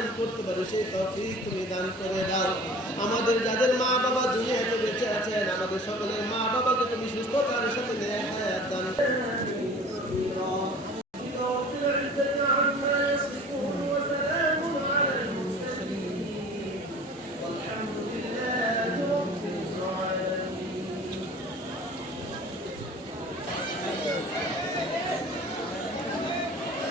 কায়েম করতে পারি সেই তৌফিক তুমি দান করে দাও। আমাদের যাদের মা বাবা দুনিয়াতে বেঁচে আছেন, আমাদের সকলের মা বাবাকে তুমি সুস্থতার সাথে নেক হায়াত দান